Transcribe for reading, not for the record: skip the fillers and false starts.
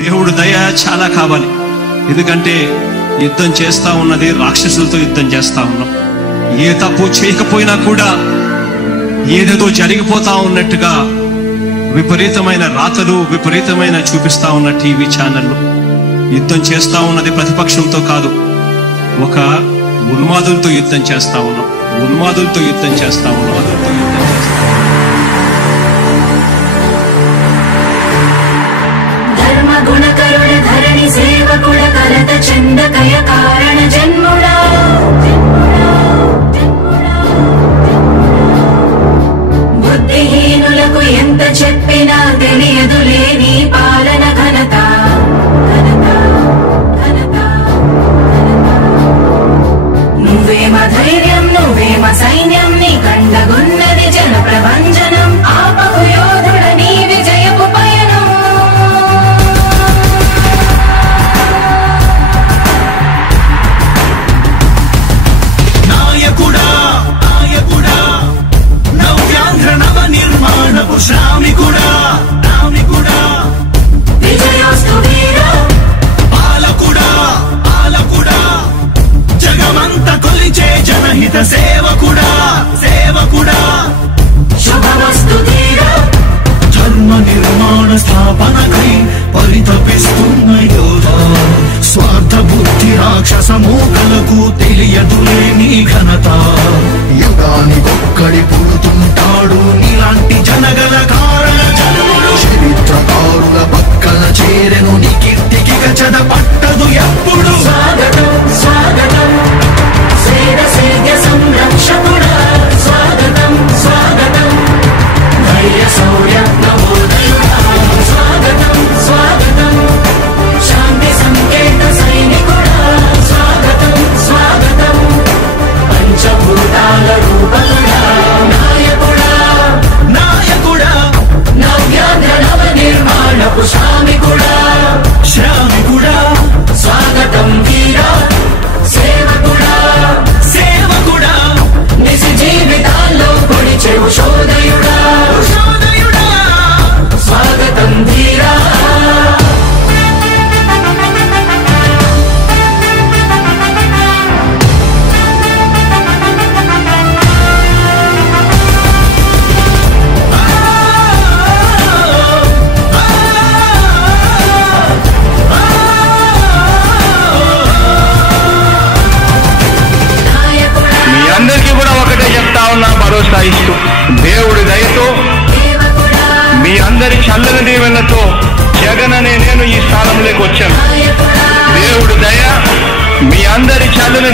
దేవుడు దయ చాలా కావాలి. ఎందుకంటే యుద్ధం చేస్తా ఉన్నది రాక్షసులతో యుద్ధం చేస్తా ఉన్నాం. ఏ తప్పు చేయకపోయినా కూడా ఏదేదో జరిగిపోతా ఉన్నట్టుగా విపరీతమైన రాతలు విపరీతమైన చూపిస్తా ఉన్న టీవీ ఛానళ్ళు. యుద్ధం చేస్తా ఉన్నది ప్రతిపక్షంతో కాదు, ఒక ఉన్మాదులతో యుద్ధం చేస్తా ఉన్నాం. ఉన్మాదులతో యుద్ధం చేస్తా ఉన్నాం. గుణకరుడ ధరణి సేవకుడ కలత చందకయ కారణ జన్ముడా బుద్ధిహీనులకు ఎంత చెప్పినా తెలియదులే నీ పాలన ఘనత. నువ్వేమ ధైర్యం నువ్వేమ సైన్యం నీ కండగున్నది జన ప్రభంజనం. ఆపకు యోధుడ నీ విజయపు పయనం. విజయోస్తు వీర పాలకుడా పాలకుడా జగమంత కొలిచే జనహిత సేవకుడా సేవకుడా శుభమస్తు ధీర ధర్మ నిర్మాణ స్థాపనకై పరితపిస్తున్న యోధా. స్వార్థ బుద్ధి రాక్షస మూకలకు తెలియదులే నీ ఘనత. యుగానికొక్కడి పుడుతుంటాడు నీలాంటి జనగల కారణ జన్ముడు. చరిత్రకారుల పక్కన చేరెను నీ కీర్తికి గచద పట్టదు ఎప్పుడు. స్వాగతం స్వాగతం సేద సేద్య సంరక్షకుడా. స్వాగతం స్వాగతం ధైర్య శౌర్య నవోదయుడా. స్వాగతం స్వాగతం శాంతి సంకేత సైనికుడా. స్వాగతం స్వాగతం పంచభూతాల రూపకుడా. నాయకుడా నాయకుడా నవ్యాంధ్ర నవ నిర్మాణపు శ్రామికుడా. శ్రామికుడా స్వాగతం వీర సేవకుడా. సేవకుడా నిజ జీవితాల్లో పొడిచెవు శోధయుడా. శోధయుడా స్వాగతం ధీరా మీ అందరికీ కూడా ఒకటే చెప్తా ఉన్నా, భరోసా ఇస్తూ దేవుడి దయతో మీ అందరి చల్లని దీవెనతో జగన్ అనే నేను ఈ స్థానంలోకి వచ్చాను. దేవుడి దయ మీ అందరి చల్లని